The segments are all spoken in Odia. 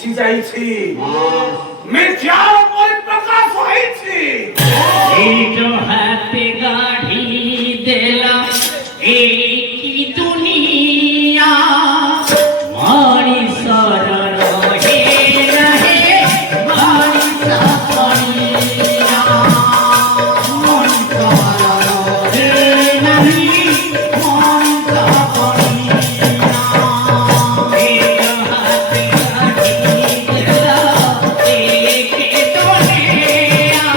ଲୁଚି ଯାଇଛି ମିଥ୍ୟାର ପରିପ୍ରକାଶ ହୋଇଛି। এই जो হাতে গাড়ি দেলা এই কি দুনিয়া মଣିষর রহে রহে মଣିষ পড়িয়া মনিষর রহে নাহি মনিষ পড়িয়া এই जो হাতে গাড়ি দেলা এই কি দুনিয়া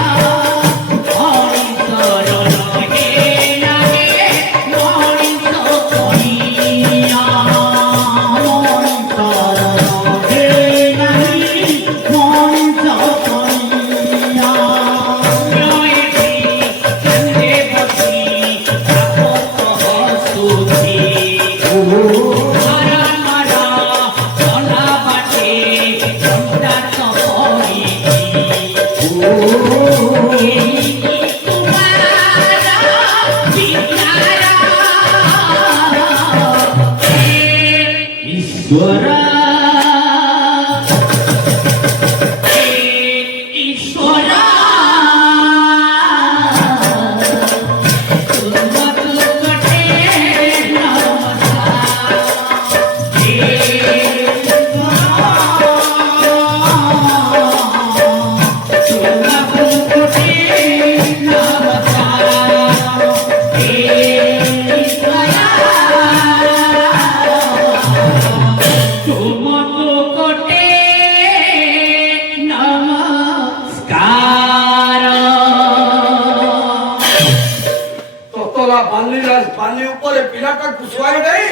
ବାଲି ଉପରେ ପିଲାଟାକୁ ଶୁଆଇ ଦେଇ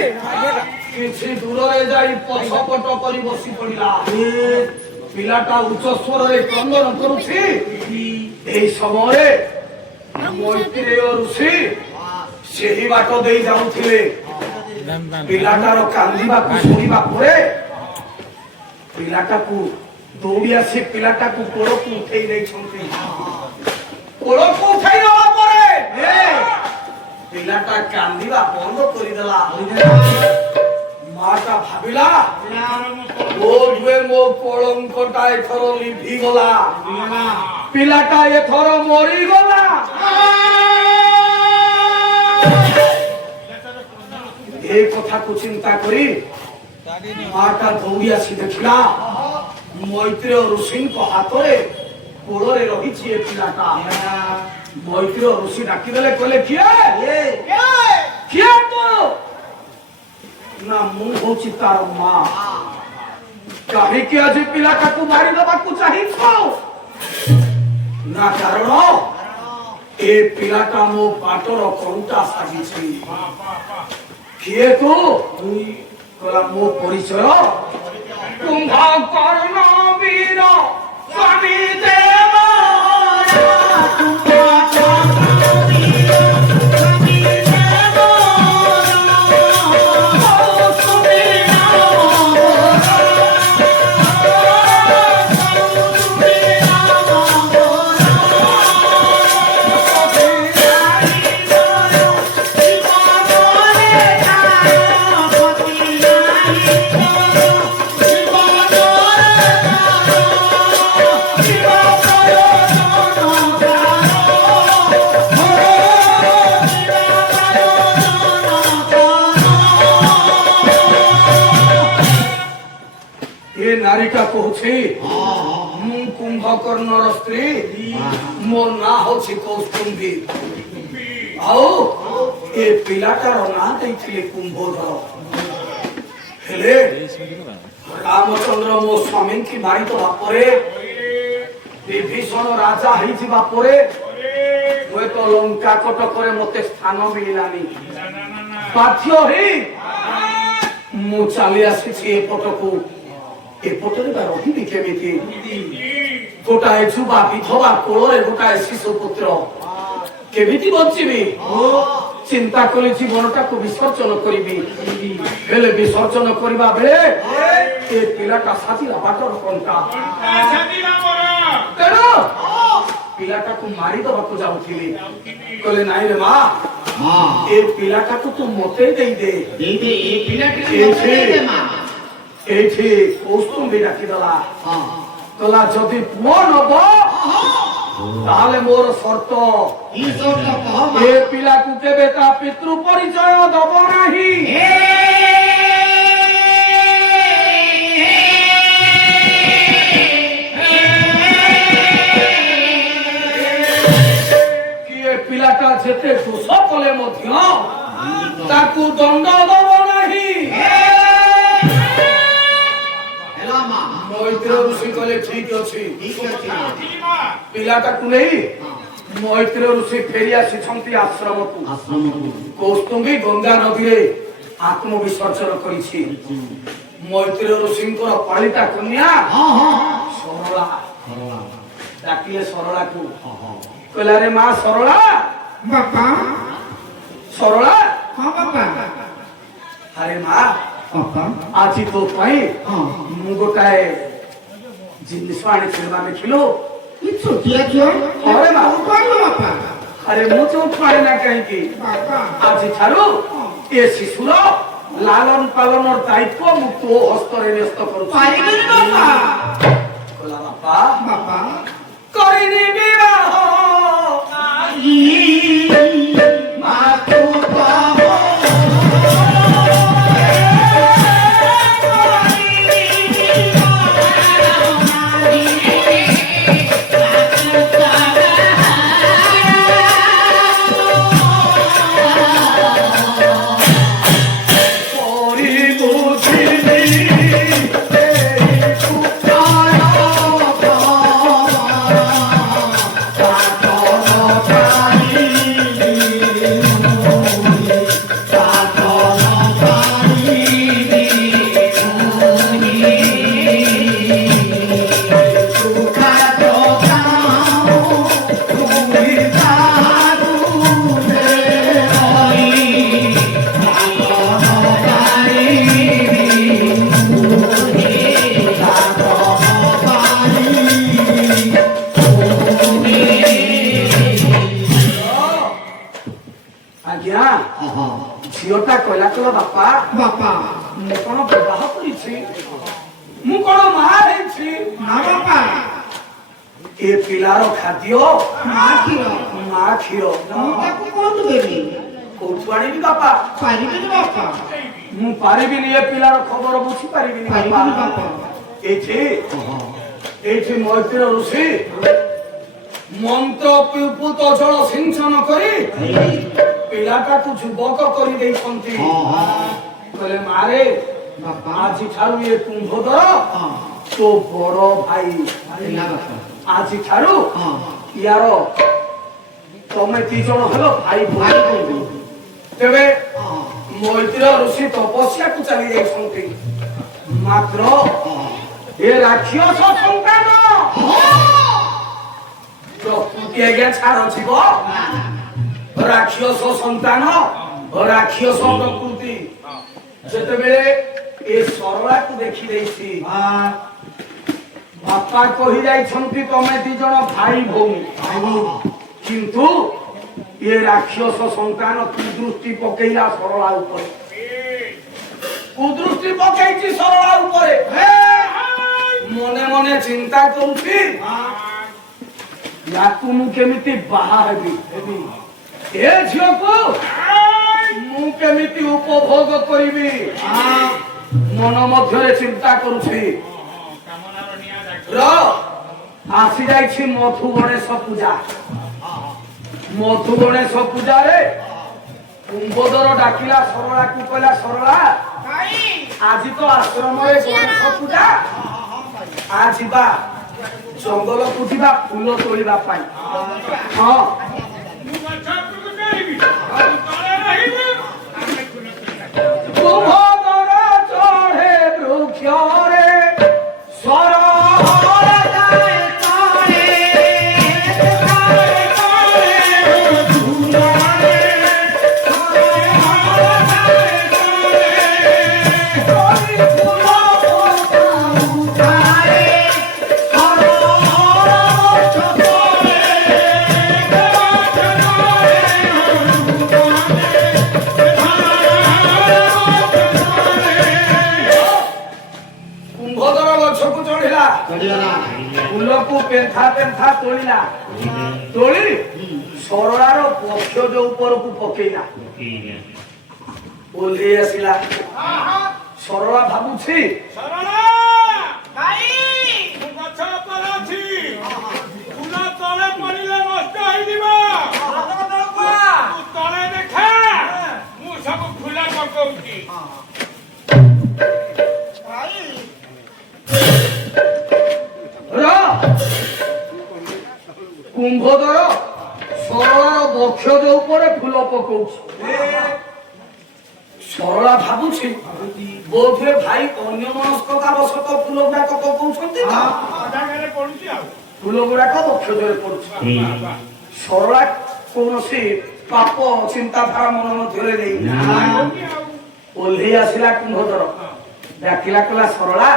କିଛି ଦୂରରେ ଯାଇ ପଛପଟ କରି ବସି ପଡିଲା। ପିଲାଟା ଉଚ୍ଚ ସ୍ୱରରେ କ୍ରନ୍ଦନ କରୁଛି। ଏହି ସମୟରେ ମୈତ୍ରେୟ ଋଷି ସେହି ବାଟ ଦେଇ ଯାଉଥିଲେ। ପିଲାଟାର କାନ୍ଦିବାକୁ ଶୁଣିବା ପରେ ପିଲାଟାକୁ ଦୌଡ଼ି ଆସି ପିଲାଟାକୁ କୋଳକୁ ଉଠେଇ ଦେଇଛନ୍ତି। କୋଳକୁ ଉଠେଇ ଦେବା ପରେ ପିଲାଟା କାନ୍ଦିବା ବନ୍ଦ କରିଦେଲା। ମାଟା ଭାବିଲା ବୋଧହୁଏ ମୋ କଳଙ୍କଟା ଏଥର ଲିଭିଗଲା, ପିଲାଟା ଏଥର ମରିଗଲା। ଏ କଥାକୁ ଚିନ୍ତା କରି ମାଟା ଦୌଡ଼ି ଆସି ଦେଖିଲା ମୈତ୍ରେୟ ଋଷିଙ୍କ ହାତରେ କୋଳରେ ରହିଛି ଏ ପିଲାଟା। ମୈତ୍ରେୟ ଋଷି ଡାକିଦେଲେ, କହିଲେ କିଏ କିଏ ତୁ? ନା ମୁଁ ହଉଛି ତାର ମା। କାହିଁକି ଆଜି ପିଲାଟାକୁ ମାରିଦେବାକୁ ଚାହିଁଛ? ନା କାରଣ ଏ ପିଲାଟା ମୋ ବାଟର କଣ୍ଟା ସାଜିଛି। କିଏ ତୁ? କହିଲା ମୋ ପରିଚୟ କୁମ୍ଭକର୍ଣ୍ଣ ବୀର ସ୍ୱାମୀ ଦେବ। ନାରୀଟା କହୁଛି ମୁଁ କୁମ୍ଭକର୍ଣ୍ଣର ସ୍ତ୍ରୀ, ମୋ ନାଁ ହଉଛି କୌସ୍ତୁମ୍ଭୀ। ଆଉ ଏ ପିଲାଟାର ନାଁ ଦେଇଥିଲେ କୁମ୍ଭୋଦର। ହେଲେ ରାମଚନ୍ଦ୍ର ମୋ ସ୍ୱାମୀଙ୍କୁ ମାରିଦେବା ପରେ, ବିଭୀଷଣ ରାଜା ହେଇଯିବା ପରେ ହୁଏତ ଲଙ୍କା କଟକରେ ମତେ ସ୍ଥାନ ମିଳିଲାନି। ବାଧ୍ୟ ହୋଇ ମୁଁ ଚାଲି ଆସିଛି ଏପଟକୁ। ଏପଟରେ ବା ରହିବି କେମିତି? ଗୋଟାଏ ଯୁବା ବିଧବା କୋଳରେ ଗୋଟାଏ ଶିଶୁ ପୁତ୍ର, କେମିତି ବଞ୍ଚିବି? ଚିନ୍ତା କଲି ଜୀବନଟାକୁ ବିସର୍ଜନ କରିବି। ହେଲେ ବିସର୍ଜନ କରିବା ବେଳେ ଏ ପିଲାଟା ସାଜିଲା ବାଟର କଣ୍ଟା। ତେଣୁ ପିଲାଟାକୁ ମାରିଦେବାକୁ ଯାଉଥିଲି। କହିଲେ ନାଇଁ ରେ ମା, ଏ ପିଲାଟାକୁ ତୁ ମତେ ଦେଇଦେ। এইଠି কৌସ୍তুম্ଭୀ ଡାକିଦେଲା ହଁ କହିଲା ଯଦି ପୁଅ ନବ ତାହେଲେ ମୋର ସର୍ତ୍ତ ଈଶ୍ୱର ତ କହ ଏ ପିଲାକୁ କେବେ ତା ପିତୃ ପରିଚୟ ଦବ ନାହିଁ। କିଏ ପିଲାଟା ଯେତେ ଦୋଷ କଲେ ମଧ୍ୟ ତାକୁ ଦଣ୍ଡ ଦବ ନାହିଁ। ହେଲା ମା ମୈତ୍ର ଋଷି କହିଲେ ଠିକ ଅଛି। ଠିକ ଅଛି ପିଲାଟାକୁ ନେଇ ମୈତ୍ର ଋଷି ଫେରି ଆସିଛନ୍ତି ଆଶ୍ରମକୁ। ଆଶ୍ରମକୁ କୌସ୍ତୁମ୍ଭୀ ଗଙ୍ଗା ନଦୀରେ ଆତ୍ମବିସର୍ଜନ କରିଛି। ମୈତ୍ର ଋଷିଙ୍କର ପାଳିତା କନ୍ୟା ହଁ ହଁ ସରଳା ଡାକିଲେ ସରଳାକୁ ହଁ ହଁ କହିଲା ରେ ମା ସରଳା ବାପା ସରଳା ହଁ ବାପା ଆରେ ମା ବାପା ଆଜି ତୋ ପାଇଁ ହଁ ମୁଁ ଗୋଟାଏ ଜିନିଷ ଆଣିଥିଲି ମା ଦେଖିଲୁ। ଏ ଛୋଟିଆ ଝିଅ ଅରେ ମା। କଣ ବାପା ଆରେ ମୁଁ ଯୋଉଠୁ ଆଣେ ନା କାହିଁକି ବାପା ଆଜି ଠାରୁ ଏ ଶିଶୁର ଲାଲନ ପାଳନର ଦାୟିତ୍ୱ ମୁଁ ତୋ ହସ୍ତରେ ନ୍ୟସ୍ତ କରୁଛି। ପାରିବେନି ବାପା କହିଲା ବାପା ବାପା କରିନି ବିବାହ ମା ତୁ କହ ଆଜ୍ଞା ଝିଅଟା କହିଲା କହିଲା ବାପା ବାପା ମୁଁ କଣ ବିବାହ କରିଛି ମୁଁ କଣ ମା ହେଇଛି ନା ବାପା ଏ ପିଲାର ଖାଦ୍ୟ ମା କ୍ଷୀର ମା କ୍ଷୀର ମୁଁ ତାକୁ କୋଉଠୁ ଦେବି କୋଉଠୁ ଆଣିବି ବାପା ପାରିବେନି ବାପା ମୁଁ ପାରିବିନି ଏ ପିଲାର ଖବର ବୁଝି ପାରିବିନି ପାରିବେନି ବାପା। ବାପା ଏଇଠି ଏଇଠି ମୈତ୍ର ଋଷି ମନ୍ତ୍ର ପୂତ ଜଳ ସିଞ୍ଚନ କରି ପିଲାଟାକୁ ଯୁବକ କରିଦେଇଛନ୍ତି। କହିଲେ ମାରେ ବାପା ଆଜି ଠାରୁ ଏ କୁମ୍ଭଧର ହଁ ତୋ ବଡ ଭାଇ ହେଲା ବାପା ଆଜି ଠାରୁ ହଁ ইয়ার তমে ଦି ଜଣ ହେଲ ଭାଇ ଭାଇ ଭଉଣୀ। କହିବି ତେବେ ହଁ ମୈତ୍ର ଋଷି ତପସ୍ୟାକୁ ଚାଲି ଯାଇଛନ୍ତି। ମାତ୍ର ଏ ରାକ୍ଷସ ସନ୍ତାନ ପ୍ରକୃତି ଆଜ୍ଞା ଛାଡ଼ ଯିବ। ରାକ୍ଷସ ସନ୍ତାନ ରାକ୍ଷସ ପ୍ରକୃତି ଯେତେବେଳେ ଏ ସରଳାକୁ ଦେଖି ଦେଇଛି ବାପା କହି ଯାଇଛନ୍ତି ତମେ ଦି ଜଣ ଭାଇ ଭଉଣୀ କିନ୍ତୁ ଏ ରାକ୍ଷସ ସନ୍ତାନ କୁଦୃଷ୍ଟି ପକେଇଲା ସରଳା ଉପରେ କୁଦୃଷ୍ଟି ପକେଇଛି ସରଳା ଉପରେ ମନେ ମନେ ଚିନ୍ତା କରୁଛି ୟାକୁ ମୁଁ କେମିତି ବାହା ହେବି ଏ ଝିଅକୁ ମୁଁ କେମିତି ଉପଭୋଗ କରିବି ମନ ମଧ୍ୟରେ ଚିନ୍ତା କରୁଛି। ଆସି ଯାଇଛି ମଧୁ ଗଣେଶ ପୂଜା। ମଧୁ ଗଣେଶ ପୂଜାରେ କୁମ୍ଭୋଦର ଡାକିଲା ସରଳାକୁ କହିଲା ସରଳା ଆଜି ତ ଆଶ୍ରମରେ ଗଣେଶ ପୂଜା ଯିବା ଜଙ୍ଗଲକୁ ଯିବା ଫୁଲ ତୋଳିବା ପାଇଁ। ହଁ କୁମ୍ଭୋଦର ଚଢ଼େ ବୃକ୍ଷରେ ଗଛକୁ ଚଢିଲା ଚଢିଗଲା। ଫୁଲକୁ ପେନ୍ଥା ପେନ୍ଥା ତୋଳିଲା ତୋଳି ସରଳାର ବକ୍ଷୋଜ ଉପରକୁ ପକେଇଲା ଓହ୍ଲେଇ ଆସିଲା ସରଳା ଭାବୁଛି ସରଳା ଭାଇ ମୁଁ ଗଛ ଉପରେ ଅଛି ଫୁଲ ତଳେ ପଡ଼ିଲେ ନଷ୍ଟ ହେଇଯିବ ତୁ ତଳେ ଦେଖା ମୁଁ ସବୁ ଫୁଲ ପକଉଛି କୁମ୍ଭଧର ସରଳାର ବକ୍ଷୋଜ ଉପରେ ଫୁଲ ପକଉଛି ସରଳା ଭାବୁଛି ବୋଧେ ଭାଇ ଅନ୍ୟ ମନସ୍କତା ବଶତଃ ଫୁଲ ଗୁଡାକ ପକଉଛନ୍ତି ନା ଜାଗାରେ ପଡୁଛି ଆଉ ଫୁଲ ଗୁଡାକ ବକ୍ଷୋଜରେ ପଡୁଛି ସରଳା କୌଣସି ପାପ ଚିନ୍ତାଧାରା ମନ ମଧ୍ୟରେ ନେଇ ଓହ୍ଲେଇ ଆସିଲା କୁମ୍ଭଧର ଡାକିଲା କଲା ସରଳା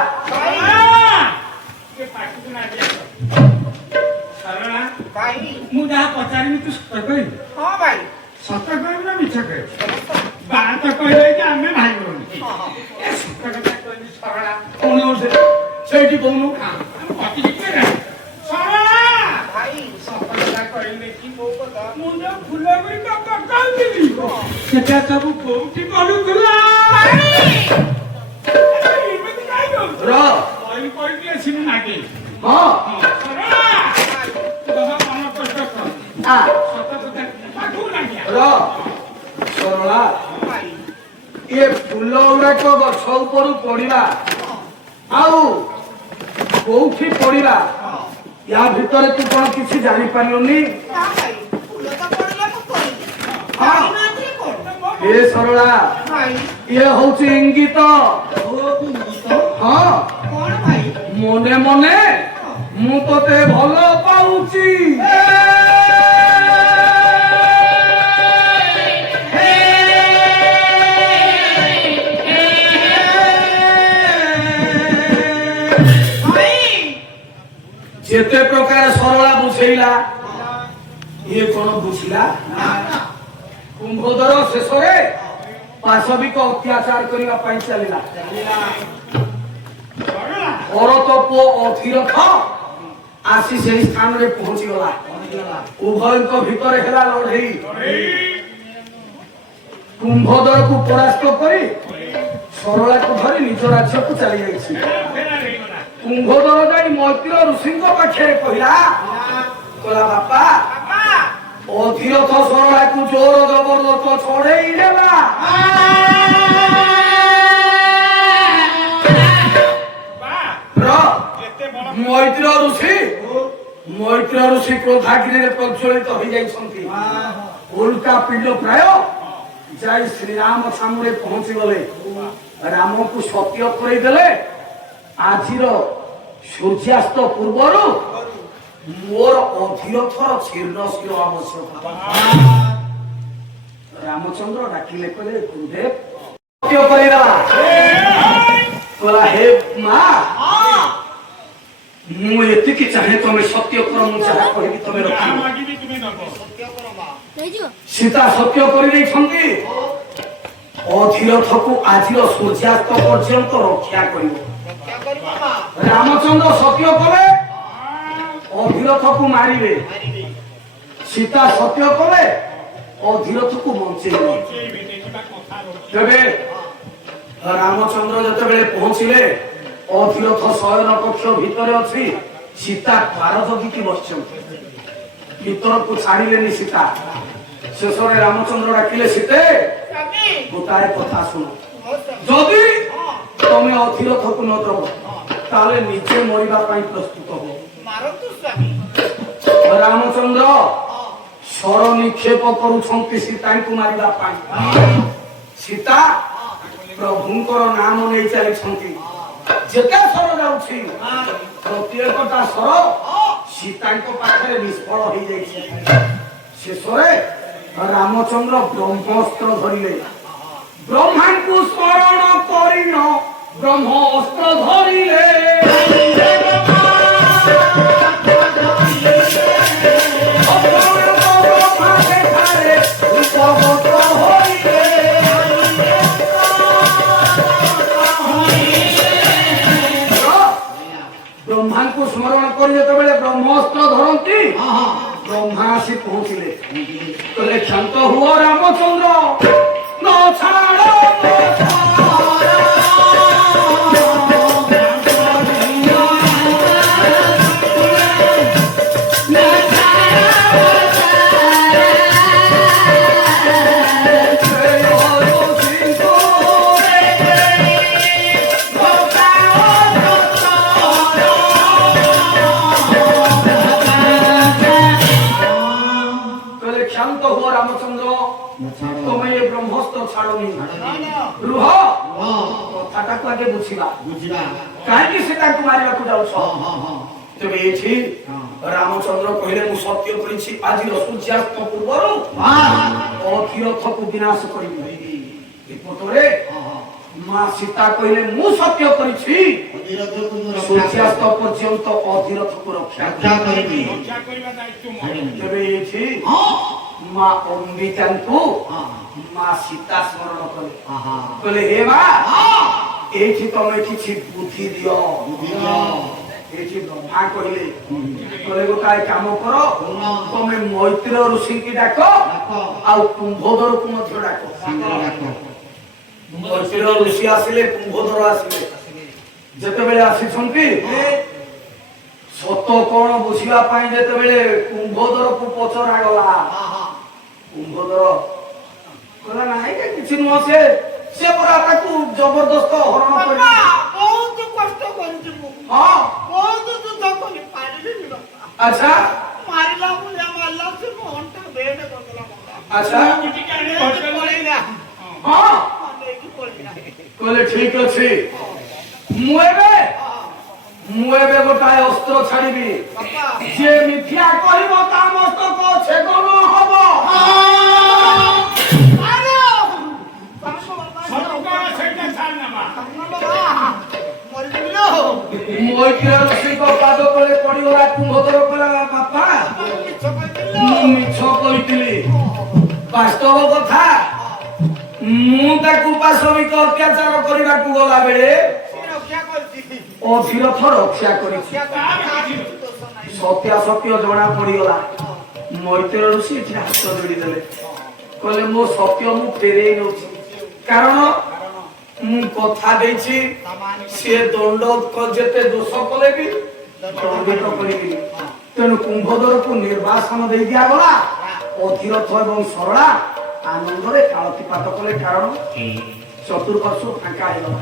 ସରଳା ଭାଇ ମୁଁ ଯାହା ପଚାରିବି ତୁ ସତ କହିବୁ ହଁ ଭାଇ ସତ କହିବୁ ନା ମିଛ କହିବୁ ବାତ କହିଲେ କି ଆମେ ଭାଇ ଭଉଣୀ ଏ ସତ କଥା କହିଲି ସରଳା କଣ ସେଇଠି କହୁନୁ ସରଳା ଭାଇ ସତ କଥା କହିଲେ କି ମୋ କଥା ମୁଁ ଯୋଉ ଫୁଲ ଗୁଡ଼ିକ ପକାଉଥିଲି ସେଟା ସବୁ କୋଉଠି ପଡୁଥିଲା ଏମିତି କାହିଁ କହୁଛୁ ର କହି କହିକି ଆସିବୁ ନାଗେ ହଁ ସରଳା ତମେ ମନ କଷ୍ଟ କର ଆ ସତ କଥା ପାଖକୁ ଲାଗିଆ ର ସରଳା ଭାଇ ଏ ଫୁଲ ଗୁଡାକ ଗଛ ଉପରୁ ପଡିବା ଆଉ କୋଉଠି ପଡିବା ୟା ଭିତରେ ତୁ କଣ କିଛି ଜାଣିପାରିଲୁନି ନା ଭାଇ ଫୁଲ ତ ପଡ଼ିଲେ ମୁଁ ତୋଳିବି ହଁ। ଜାଣିନାହାନ୍ତି କଣ ଏ ସରଳା ଭାଇ ଇଏ ହଉଛି ଇଙ୍ଗିତ ଓ ଗୀତ ହଁ କଣ ଭାଇ ମନେ ମନେ ମୁଁ ତତେ ଭଲ ପାଉଛି ଯେତେ ପ୍ରକାର ସରଳା ବୁଝେଇଲା ଇଏ କଣ ବୁଝିଲା କୁମ୍ଭଧର ଶେଷରେ ପାଶବିକ ଅତ୍ୟାଚାର କରିବା ପାଇଁ ଚାଲିଲା ଭରତ ପୁଅ ଅଥିରଥ ଆସି ସେହି ସ୍ଥାନରେ ପହଞ୍ଚିଗଲା ଉଭୟଙ୍କ ଭିତରେ ହେଲା ଲଢେଇ କୁମ୍ଭଧରକୁ ପରାସ୍ତ କରି ସରଳାକୁ ଧରି ନିଜ ରାଜ୍ୟକୁ ଚାଲି ଯାଇଛି କୁମ୍ଭଧର ଯାଇ ମୈତ୍ର ଋଷିଙ୍କ ପାଖରେ କହିଲା ବାପା ଅଧିରଥ ସରଳାକୁ ଜୋର ଜବରଦସ୍ତ ଛଡେଇ ଦେଲା ମୈତ୍ର ଋଷି କ୍ରୋଧାଗ୍ନିରେ ପ୍ରଜ୍ୱଳିତ ହୋଇଯାଇଛନ୍ତି ଉଲ୍କା ପିଣ୍ଡ ପ୍ରାୟ ଯାଇ ଶ୍ରୀରାମ ସାମୁରେ ପହଞ୍ଚିଗଲେ ରାମକୁ ସତ୍ୟ କରେଇଦେଲେ ଆଜିର ସୂର୍ଯ୍ୟାସ୍ତ ପୂର୍ବରୁ ମୋର ଅଧିରଥର ଛିନ୍ନ ଶିର ଆବଶ୍ୟକ ରାମଚନ୍ଦ୍ର ଡାକିଲେ କହିଲେ ଗୁରୁଦେବ ସତ୍ୟ କରେଇଦେଲା କହିଲା ହେ ମା ମୁଁ ଏତିକି ଚାହେଁ ତମେ ସତ୍ୟ କର ମୁଁ ଯାହା କହିବି ତମେ ରଖିବ ସୀତା ସତ୍ୟ କରିଦେଇଛନ୍ତି ଅଧିରଥକୁ ଆଜିର ସୂର୍ଯ୍ୟାସ୍ତ ପର୍ଯ୍ୟନ୍ତ ରକ୍ଷା କରିବ ରାମଚନ୍ଦ୍ର ସତ୍ୟ କଲେ ଅଧିରଥକୁ ମାରିବେ ସୀତା ସତ୍ୟ କଲେ ଅଧିରଥକୁ ବଞ୍ଚେଇବେ ତେବେ ରାମଚନ୍ଦ୍ର ଯେତେବେଳେ ପହଞ୍ଚିଲେ ଅଧିରଥ ଶୟନ କକ୍ଷ ଭିତରେ ଅଛି ସୀତା ଦ୍ୱାର ଜଗିକି ବସିଛନ୍ତି ଭିତରକୁ ଛାଡ଼ିଲେନି ସୀତା ଶେଷରେ ରାମଚନ୍ଦ୍ର ଡାକିଲେ ସୀତେ ଗୋଟାଏ କଥା ଶୁଣ ଯଦି ତମେ ଅଧିରଥକୁ ନ ଦବ ତାହେଲେ ନିଜେ ମରିବା ପାଇଁ ପ୍ରସ୍ତୁତ ହୁଅ ରାମଚନ୍ଦ୍ର ଶର ନିକ୍ଷେପ କରୁଛନ୍ତି ସୀତାଙ୍କୁ ମାରିବା ପାଇଁ ସୀତା ପ୍ରଭୁଙ୍କର ନାମ ନେଇ ଚାଲିଛନ୍ତି ଯେତେ ଶର ଯାଉଛି ପ୍ରତ୍ୟେକଟା ଶର ସୀତାଙ୍କ ପାଖରେ ନିଷ୍ଫଳ ହେଇଯାଇଛି ଶେଷରେ ରାମଚନ୍ଦ୍ର ବ୍ରହ୍ମାସ୍ତ୍ର ଧରିଲେ ବ୍ରହ୍ମାଙ୍କୁ ସ୍ମରଣ କରିନ ବ୍ରହ୍ମ ଅସ୍ତ୍ର ଧରିଲେ ବ୍ରହ୍ମାଙ୍କୁ ସ୍ମରଣ କରି ଯେତେବେଳେ ବ୍ରହ୍ମାସ୍ତ୍ର ଧରନ୍ତି ବ୍ରହ୍ମା ଆସି ପହଞ୍ଚିଲେ କହିଲେ କ୍ଷାନ୍ତ ହୁଅ ରାମଚନ୍ଦ୍ର ନ ଛାଡ଼ তুমি ଏ ବ୍ରହ୍ମସ୍ତ୍ର ଛାଡ଼ନି ରୁହ କଥାଟାକୁ ଆଗେ ବୁଝିବା କାହିଁକି ସେ ତାଙ୍କୁ ମାରିବାକୁ ଯାଉଛ ତେବେ ଏଇଠି ରାମଚନ୍ଦ୍ର କହିଲେ ମୁଁ ସତ୍ୟ କରିଛି ଆଜିର ସୂର୍ଯ୍ୟାସ୍ତ ପୂର୍ବରୁ ଅତିରଥକୁ ବିନାଶ କରିବି ଏପଟରେ ମା ସୀତା କହିଲେ ମୁଁ ସତ୍ୟ କରିଛି ସୂର୍ଯ୍ୟାସ୍ତ ପର୍ଯ୍ୟନ୍ତ ଅତିରଥକୁ ରକ୍ଷା କରିବି ତେବେ ଏଇଠି ମା ଅମ୍ବିକାଙ୍କୁ ମା ସୀତା ସ୍ମରଣ କଲେ କହିଲେ ହେ ମା ଏଇଠି ତମେ କିଛି ବୁଦ୍ଧି ଦିଅ ଏଇଠି ବ୍ରହ୍ମା କହିଲେ କହିଲେ ଗୋଟାଏ କାମ କର ତମେ ମୈତ୍ର ଋଷିକି ଡାକ ଆଉ କୁମ୍ଭୋଦରକୁ ମଧ୍ୟ ଡାକ ମୈତ୍ର ଋଷି ଆସିଲେ କୁମ୍ଭୋଦର ଆସିଲେ ଯେତେବେଳେ ଆସିଛନ୍ତି ସତ କଣ ବୁଝିବା ପାଇଁ ଯେତେବେଳେ କୁମ୍ଭୋଦରକୁ ପଚରାଗଲା କୁମ୍ଭୋଦର କହିଲା ନାହିଁ କିଛି ନୁହଁ ସେ ପରା ତାକୁ ଜବରଦସ୍ତ ହରଣ କରି ବହୁତ କଷ୍ଟ କରିଛି ମୁଁ ବହୁତ ଯୁଦ୍ଧ କରି ପାରିଲିନି ବାପା ଆଚ୍ଛା ମାରିଲା ଭଳିଆ ମାରିଲା ସେ ମୋ ଅଣ୍ଟା ବେଡ କରିଦେଲା ଆଚ୍ଛା ପଳେଇଲା ନେଇକି ପଳେଇଲା କହିଲେ ଠିକ ଅଛି ମୁଁ ଏବେ ଗୋଟାଏ ଅସ୍ତ୍ର ଛାଡ଼ିବି ଯେ ମିଥ୍ୟା କହିବ ତା ମସ୍ତକ ଛେଦନ ହବ ମୈତ୍ର ଋଷିଙ୍କ ପାଦ ତଳେ ପଡିଗଲା କୁମ୍ଭୋଦର କହିଲା ବାପା ମୁଁ ମିଛ କହିଥିଲି ବାସ୍ତବ କଥା ମୁଁ ତାକୁ ପାଶବିକ ଅତ୍ୟାଚାର କରିବାକୁ ଗଲା ବେଳେ ଅତିରଥ ରକ୍ଷା କରିଛି ସତ୍ୟାସତ୍ୟ ଜଣା ପଡିଗଲା ମୈତ୍ର ଋଷି ଏଠି ହାତ ଯୋଡ଼ିଦେଲେ କହିଲେ ମୋ ସତ୍ୟ ମୁଁ ଫେରେଇ ନେଉଛି କାରଣ ମୁଁ କଥା ଦେଇଛି ସିଏ ଦଣ୍ଡ ଯେତେ ଦୋଷ କଲେ ବି ଦଣ୍ଡିତ କରିବି ତେଣୁ କୁମ୍ଭୋଦରକୁ ନିର୍ବାସନ ଦେଇ ଦିଆଗଲା ଅତିରଥ ଏବଂ ସରଳା ଆନନ୍ଦରେ କାଳତିପାତ କଲେ କାରଣ ଚତୁର୍ପାର୍ଶ୍ୱ ଫାଙ୍କା ହେଇଗଲା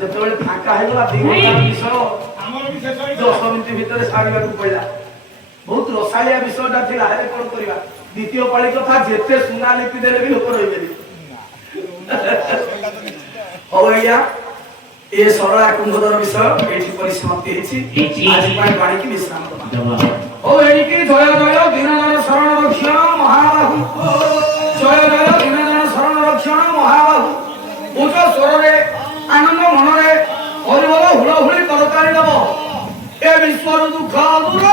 ଯେତେବେଳେ ଫାଙ୍କା ହେଇଗଲା 2 ଘଣ୍ଟାର ବିଷୟ 10 ମିନିଟ ଭିତରେ ସାରିବାକୁ ପଡିଲା ବହୁତ ରସାଳିଆ ବିଷୟଟା ଥିଲା ହେଲେ କଣ କରିବା ଦ୍ୱିତୀୟ ପାଳି କଥା ଯେତେ ସୁନା ଲିପି ଦେଲେ ବି ଲୋକ ରହିବେନି ହଉ ଆଜ୍ଞା ଏ ସରଳା କୁମ୍ଭୋଦର ବିଷୟ ଏଇଠି ପରିସମାପ୍ତି ହେଇଛି ଆଜି ପାଇଁ ବାଣିକି ବିଶ୍ରାମ ଦେବା ହଉ ଏଣିକି ଜୟ ଜୟ ଦୀନଜନ ଶରଣ ରକ୍ଷଣ ମହାବାହୁ ଜୟ ଜୟ ଦୀନଜନ ଶରଣ ରକ୍ଷଣ ମହାବାହୁ ଉଚ୍ଚ ସ୍ୱରରେ ଆନନ୍ଦ ମନରେ ହରିବୋଲ ହୁଳହୁଳି କରତାଳି ଦବ ଏ ବିଶ୍ୱର ଦୁଃଖ ଦୂର